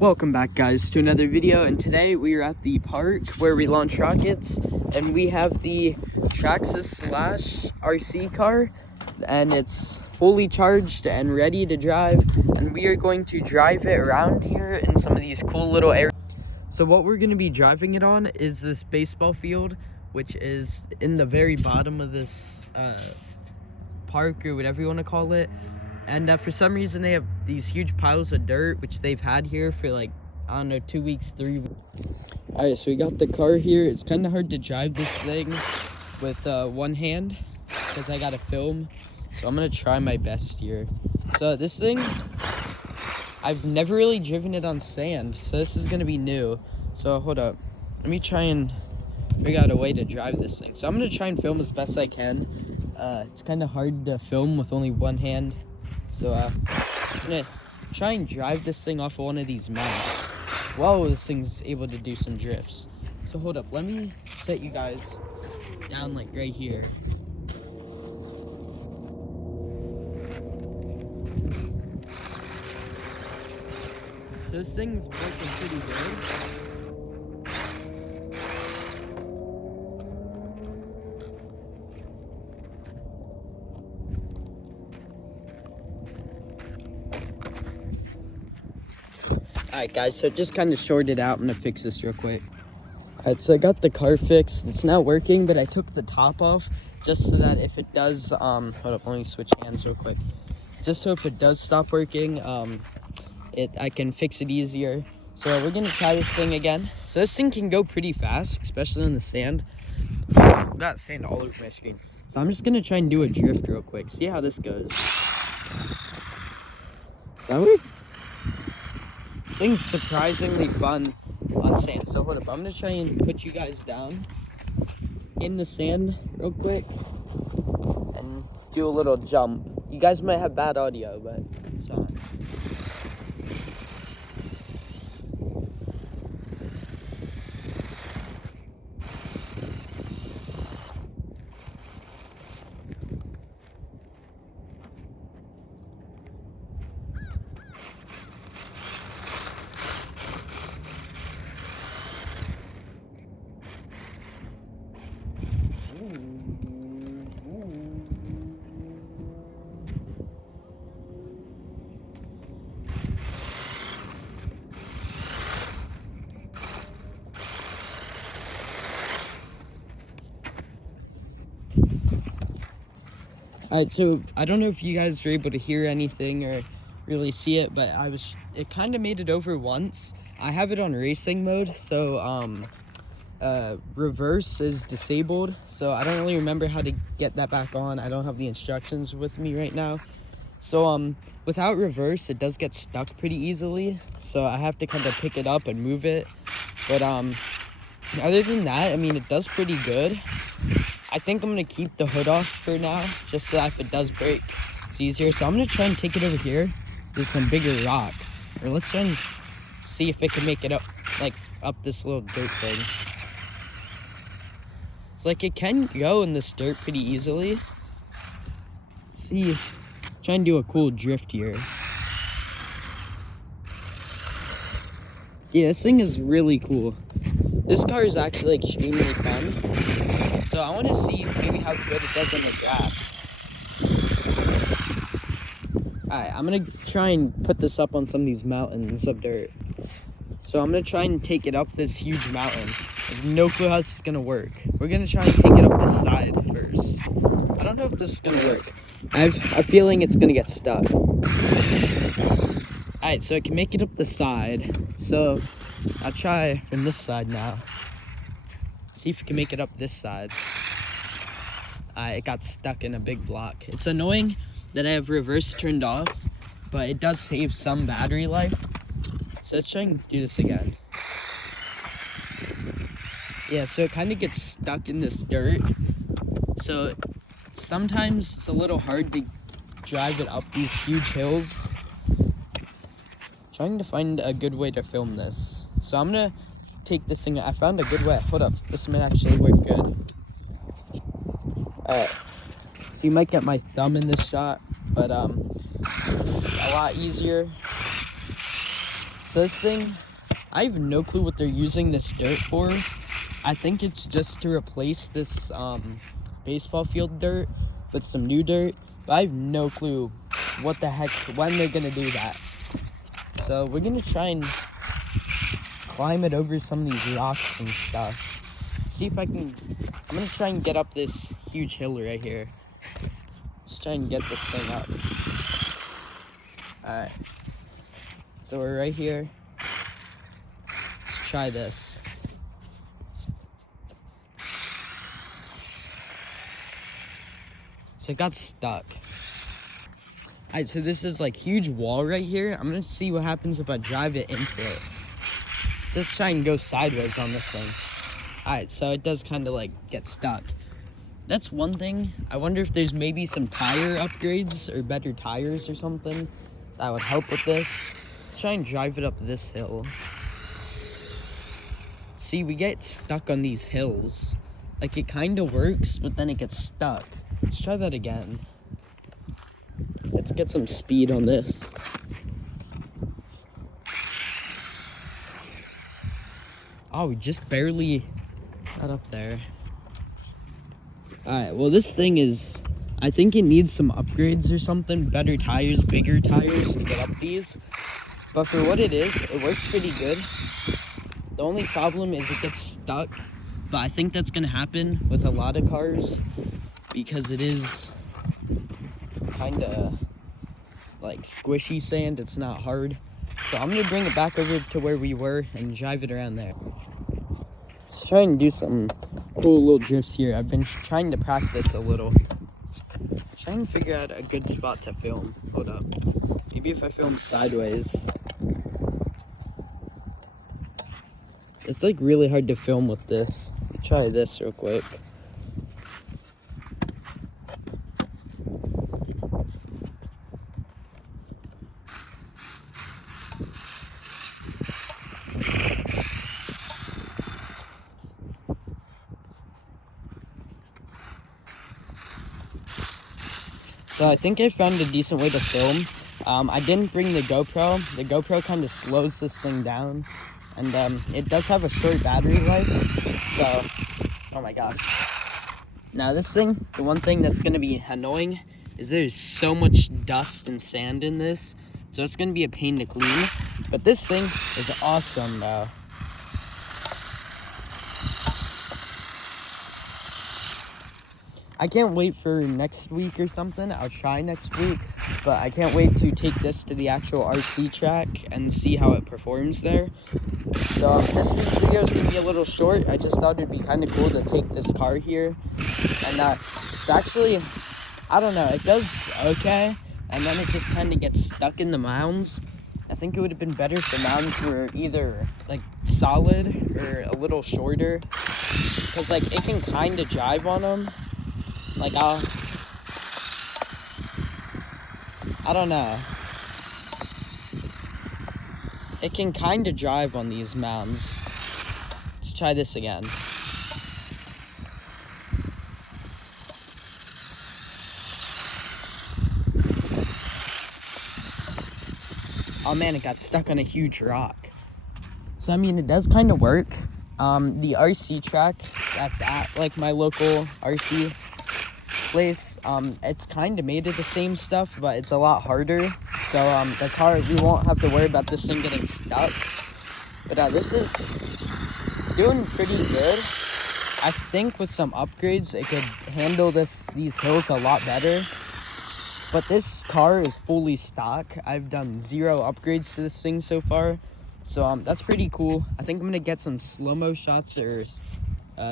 Welcome back, guys, to another video, and today we are at the park where we launch rockets, and we have the Traxxas / RC car, and it's fully charged and ready to drive, and we are going to drive it around here in some of these cool little areas. So what we're going to be driving it on is this baseball field, which is in the very bottom of this park, or whatever you want to call it. And for some reason they have these huge piles of dirt, which they've had here for like, I don't know, 2 weeks, 3 weeks. All right, so we got the car here. It's kind of hard to drive this thing with one hand because I got to film. So I'm going to try my best here. So this thing, I've never really driven it on sand, so this is going to be new. So hold up. Let me try and figure out a way to drive this thing. So I'm going to try and film as best I can. It's kind of hard to film with only one hand. So I'm gonna try and drive this thing off of one of these mounts. Whoa, this thing's able to do some drifts. So hold up, let me set you guys down like right here. So this thing's working pretty good. Alright guys, so it just kind of shorted out. I'm gonna fix this real quick. Alright, so I got the car fixed. It's not working, but I took the top off just so that if it does, hold up, let me switch hands real quick. Just so if it does stop working, I can fix it easier. So we're gonna try this thing again. So this thing can go pretty fast, especially in the sand. I've got sand all over my screen. So I'm just gonna try and do a drift real quick. See how this goes. Does that work? Thing's surprisingly fun on sand. So hold up, I'm gonna try and put you guys down in the sand real quick and do a little jump. You guys might have bad audio, but it's fine. Alright, so I don't know if you guys were able to hear anything or really see it, but it kind of made it over once. I have it on racing mode, so reverse is disabled, so I don't really remember how to get that back on. I don't have the instructions with me right now. So without reverse, it does get stuck pretty easily, so I have to kind of pick it up and move it. But other than that, I mean, it does pretty good. I think I'm gonna keep the hood off for now, just so that if it does break, it's easier. So I'm gonna try and take it over here with some bigger rocks, or let's try and see if it can make it up, like up this little dirt thing. It's like it can go in this dirt pretty easily. Let's see, try and do a cool drift here. Yeah, this thing is really cool. This car is actually extremely fun. So I want to see maybe how good it does on the grass. Alright, I'm going to try and put this up on some of these mountains of dirt. So I'm going to try and take it up this huge mountain. I have no clue how this is going to work. We're going to try and take it up this side first. I don't know if this is going to work. I have a feeling it's going to get stuck. Alright, so I can make it up the side. So I'll try from this side now. See if we can make it up this side. It got stuck in a big block. It's annoying that I have reverse turned off, but it does save some battery life. So let's try and do this again. Yeah, so it kind of gets stuck in this dirt. So sometimes it's a little hard to drive it up these huge hills. Trying to find a good way to film this. So I'm gonna take this thing. I found a good way. Hold up, this might actually work good. Alright, so you might get my thumb in this shot, but it's a lot easier So this thing, I have no clue what they're using this dirt for. I think it's just to replace this baseball field dirt with some new dirt, but I have no clue what the heck, when they're gonna do that. So we're gonna try and climb it over some of these rocks and stuff. See if I'm gonna try and get up this huge hill right here. Let's try and get this thing up. Alright. So we're right here. Let's try this. So it got stuck. Alright, so this is like huge wall right here. I'm gonna see what happens if I drive it into it. So let's try and go sideways on this thing. Alright, so it does kind of like get stuck. That's one thing. I wonder if there's maybe some tire upgrades or better tires or something that would help with this. Let's try and drive it up this hill. See, we get stuck on these hills. Like, it kind of works, but then it gets stuck. Let's try that again. Let's get some speed on this. Oh, we just barely got up there. Alright, well this thing is, I think it needs some upgrades or something, better tires, bigger tires to get up these. But for what it is, it works pretty good. The only problem is it gets stuck, but I think that's gonna happen with a lot of cars because it is kinda like squishy sand, it's not hard. So I'm gonna bring it back over to where we were and drive it around there. Let's try and do some cool little drifts here. I've been trying to practice a little. Trying to figure out a good spot to film. Hold up. Maybe if I film sideways. It's like really hard to film with this. Try this real quick. So I think I found a decent way to film. I didn't bring the GoPro. The GoPro kind of slows this thing down. And it does have a short battery life. So, oh my gosh. Now this thing, the one thing that's going to be annoying is there's so much dust and sand in this. So it's going to be a pain to clean. But this thing is awesome though. I can't wait for next week or something. I'll try next week, but I can't wait to take this to the actual RC track and see how it performs there. So this week's video is going to be a little short. I just thought it'd be kind of cool to take this car here. And it's actually, I don't know, it does okay. And then it just kind of gets stuck in the mounds. I think it would have been better if the mounds were either like solid or a little shorter. Because like it can kind of drive on them. Like, I don't know. It can kind of drive on these mounds. Let's try this again. Oh man, it got stuck on a huge rock. So, I mean, it does kind of work. The RC track that's at, like, my local RC place, it's kind of made of the same stuff, but it's a lot harder. So the car, we won't have to worry about this thing getting stuck. But this is doing pretty good. I think with some upgrades it could handle these hills a lot better. But this car is fully stock. I've done 0 upgrades to this thing so far, so that's pretty cool. I think I'm gonna get some slow-mo shots or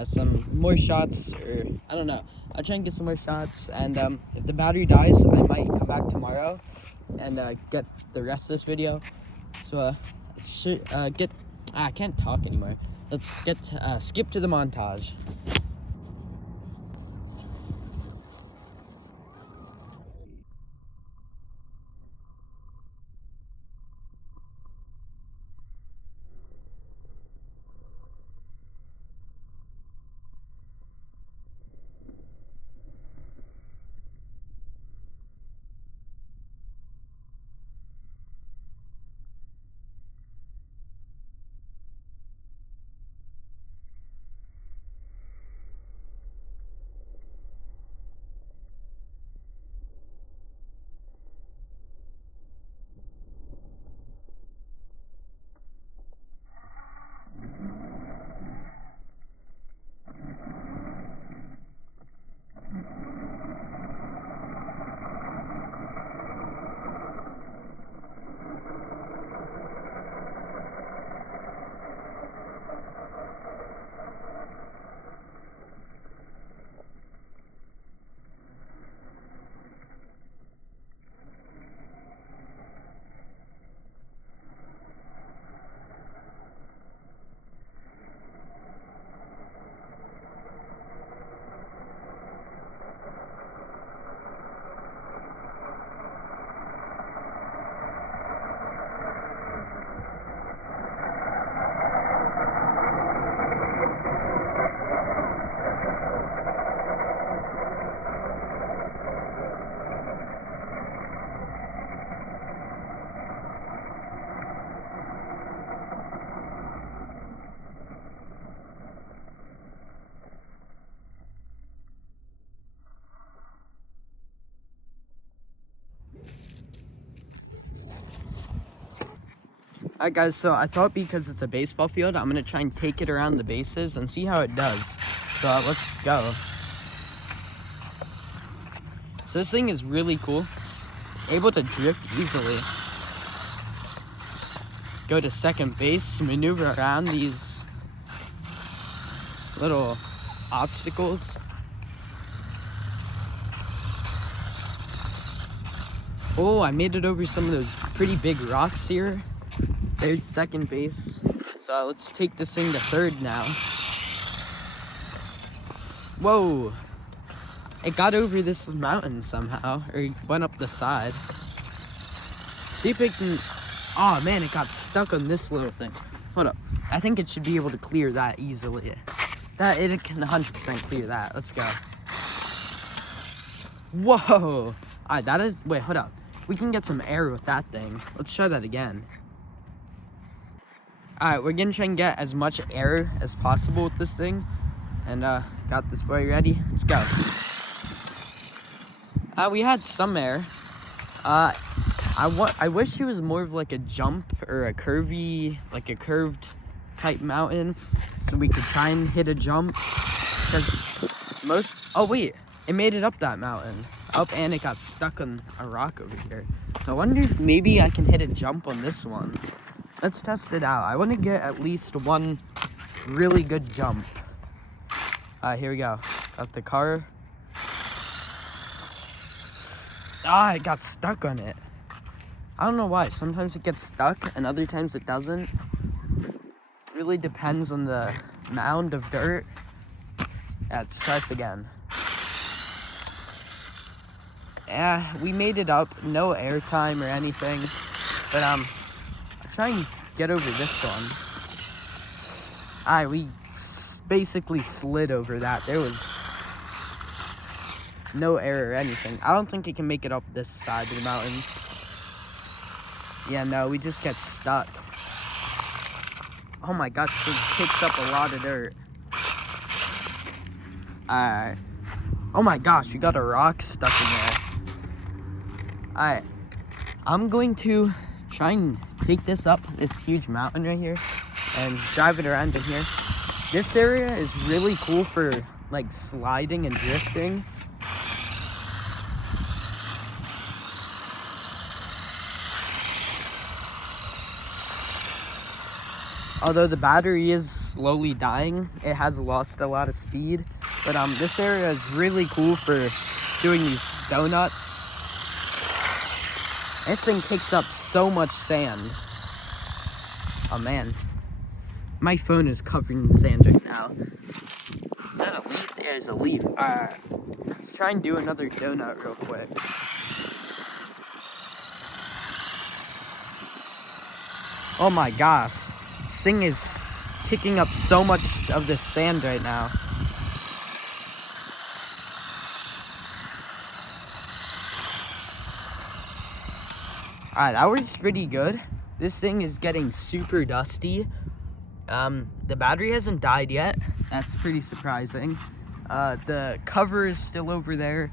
some more shots, or I don't know. I'll try and get some more shots, and if the battery dies, I might come back tomorrow and get the rest of this video. So I can't talk anymore. Let's skip to the montage. Alright guys, so I thought because it's a baseball field, I'm gonna try and take it around the bases and see how it does. So let's go. So this thing is really cool. It's able to drift easily. Go to second base, maneuver around these little obstacles. Oh, I made it over some of those pretty big rocks here. There's second base. So let's take this thing to third now. Whoa. It got over this mountain somehow, or it went up the side. See if it can, oh man, it got stuck on this little thing. Hold up, I think it should be able to clear that easily. That, it can 100% clear that. Let's go. Whoa. Alright, that is, wait, hold up. We can get some air with that thing. Let's try that again. Alright, we're gonna try and get as much air as possible with this thing. And got this boy ready. Let's go. We had some air. I wish it was more of like a jump or a curvy, like a curved type mountain, so we could try and hit a jump. Because oh wait, it made it up that mountain. Up, and it got stuck on a rock over here. So I wonder if maybe I can hit a jump on this one. Let's test it out. I want to get at least one really good jump. Here we go. Got the car. It got stuck on it. I don't know why. Sometimes it gets stuck and other times it doesn't. It really depends on the mound of dirt. Yeah, let's try this again. Yeah, we made it up. No air time or anything. But I'll try and get over this one. We basically slid over that. There was no air or anything. I don't think it can make it up this side of the mountain. Yeah, no, we just get stuck. Oh my gosh, it kicks up a lot of dirt. Alright. Oh my gosh, we got a rock stuck in there. Alright. I'm going to try and take this up this huge mountain right here and drive it around in here. This area is really cool for like sliding and drifting. Although the battery is slowly dying, it has lost a lot of speed. But this area is really cool for doing these donuts. This thing kicks up so much sand. Oh man. My phone is covered in sand right now. Is that a leaf? There's a leaf. Alright. Let's try and do another donut real quick. Oh my gosh. This thing is picking up so much of this sand right now. Alright, that works pretty good. This thing is getting super dusty. The battery hasn't died yet. That's pretty surprising. The cover is still over there.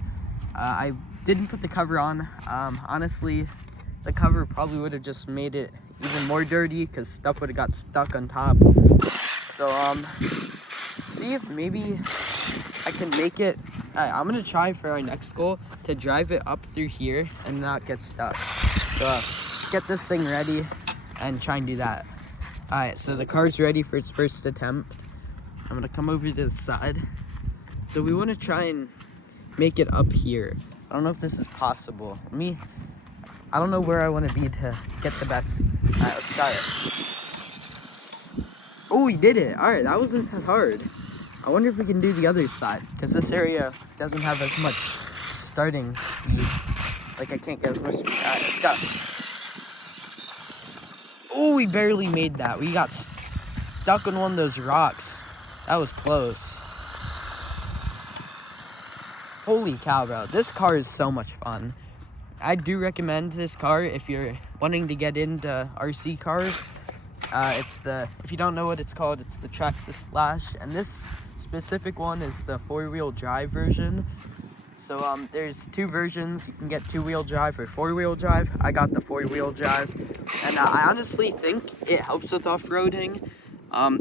I didn't put the cover on. Honestly, the cover probably would have just made it even more dirty because stuff would have got stuck on top. So, see if maybe I can make it. I'm gonna try for our next goal to drive it up through here and not get stuck. So, get this thing ready and try and do that. Alright, so the car's ready for its first attempt. I'm gonna come over to the side. So we want to try and make it up here. I don't know if this is possible. I don't know where I want to be to get the best. Alright, let's try it. Oh, we did it. Alright, that wasn't that hard. I wonder if we can do the other side, because this area doesn't have as much starting speed. Like, I can't get as much speed. Alright, let's go. Oh, we barely made that. We got stuck on one of those rocks. That was close. Holy cow, bro. This car is so much fun. I do recommend this car if you're wanting to get into RC cars. If you don't know what it's called, it's the Traxxas Slash. And this specific one is the 4-wheel drive version. So there's two versions. You can get 2-wheel drive or 4-wheel drive. I got the 4-wheel drive. and I honestly think it helps with off-roading.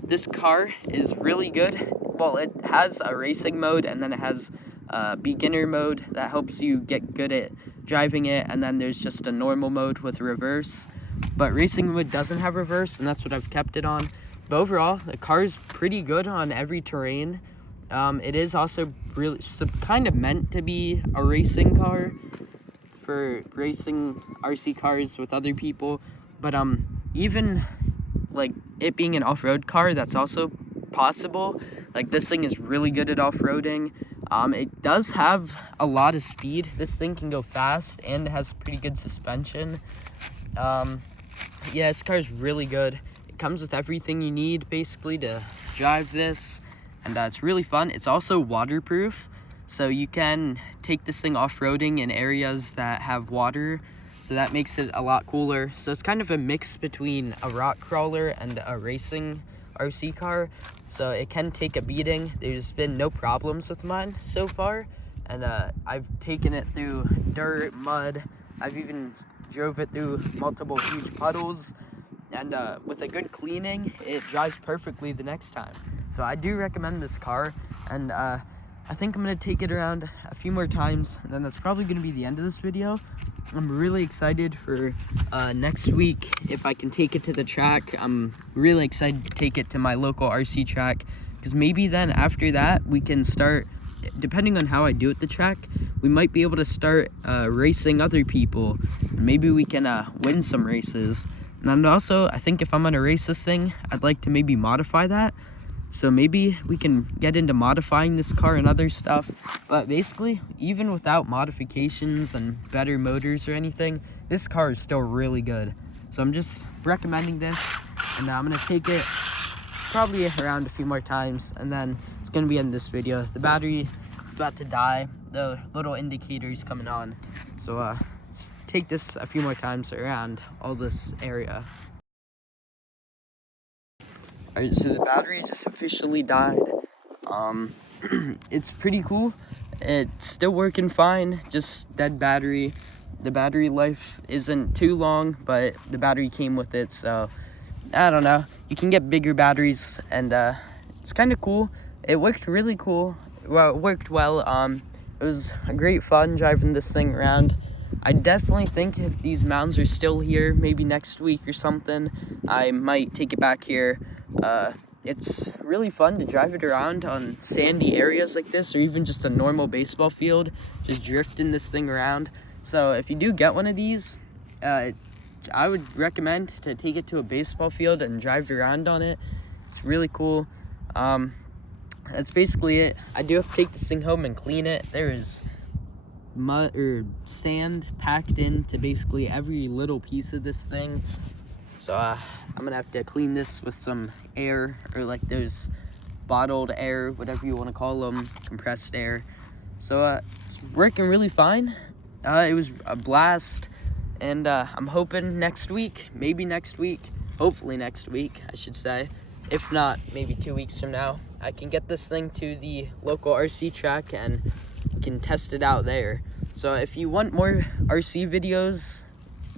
This car is really good. Well, it has a racing mode, and then it has a beginner mode that helps you get good at driving it, and then there's just a normal mode with reverse. But racing mode doesn't have reverse, and that's what I've kept it on. But overall, the car is pretty good on every terrain. It is also really kind of meant to be a racing car for racing RC cars with other people. But even like it being an off-road car, that's also possible. Like, this thing is really good at off-roading. It does have a lot of speed. This thing can go fast, and it has pretty good suspension. Yeah, this car is really good. It comes with everything you need basically to drive this, and it's really fun. It's also waterproof, so you can take this thing off-roading in areas that have water, so that makes it a lot cooler. So it's kind of a mix between a rock crawler and a racing RC car, so it can take a beating. There's been no problems with mine so far, and I've taken it through dirt, mud. I've even drove it through multiple huge puddles, and with a good cleaning, it drives perfectly the next time. So I do recommend this car, and I think I'm gonna take it around a few more times, and then that's probably gonna be the end of this video. I'm really excited for next week if I can take it to the track. I'm really excited to take it to my local RC track, because maybe then after that we can start, depending on how I do at the track, we might be able to start racing other people. Maybe we can win some races. And also, I think if I'm gonna race this thing, I'd like to maybe modify that. So maybe we can get into modifying this car and other stuff. But basically, even without modifications and better motors or anything, this car is still really good. So I'm just recommending this, and I'm gonna take it probably around a few more times, and then it's gonna be in this video. The battery is about to die. The little indicator's coming on. So let's take this a few more times around all this area. Alright, so the battery just officially died. It's pretty cool. It's still working fine, just dead battery. The battery life isn't too long, but the battery came with it, so I don't know. You can get bigger batteries, and it's kind of cool. It worked really cool. Well, it worked well. It was a great fun driving this thing around. I definitely think if these mountains are still here, maybe next week or something, I might take it back here. It's really fun to drive it around on sandy areas like this, or even just a normal baseball field, just drifting this thing around. So if you do get one of these, I would recommend to take it to a baseball field and drive around on it. It's really cool. That's basically it. I do have to take this thing home and clean it. There is mud or sand packed into basically every little piece of this thing. So I'm gonna have to clean this with some air, or like those bottled air, whatever you want to call them, compressed air. So it's working really fine. It was a blast, and I'm hoping next week, maybe next week, hopefully next week, I should say. If not, maybe 2 weeks from now, I can get this thing to the local RC track and can test it out there. So if you want more RC videos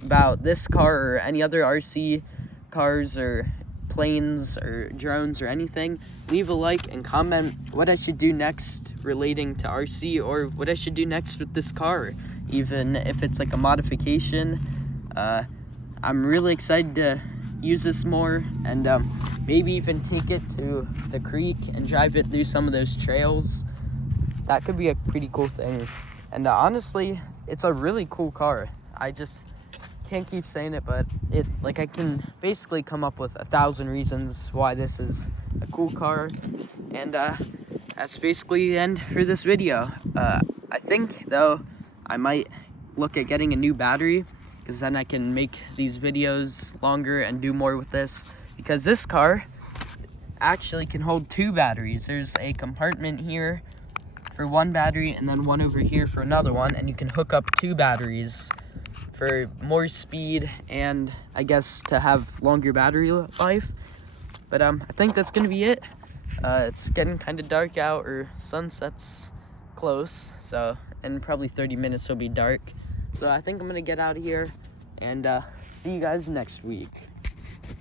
about this car or any other RC cars or planes or drones or anything, leave a like and comment what I should do next relating to RC, or what I should do next with this car, even if it's like a modification. I'm really excited to use this more, and maybe even take it to the creek and drive it through some of those trails. That could be a pretty cool thing. And honestly, it's a really cool car. I just can't keep saying it, but I can basically come up with 1,000 reasons why this is a cool car. And that's basically the end for this video. I think though I might look at getting a new battery, because then I can make these videos longer and do more with this, because this car actually can hold 2 batteries. There's a compartment here for one battery, and then one over here for another one, and you can hook up 2 batteries for more speed, and I guess to have longer battery life. But I think that's gonna be it. It's getting kind of dark out, or sunset's close, so in probably 30 minutes it'll be dark. So I think I'm gonna get out of here. and see you guys next week.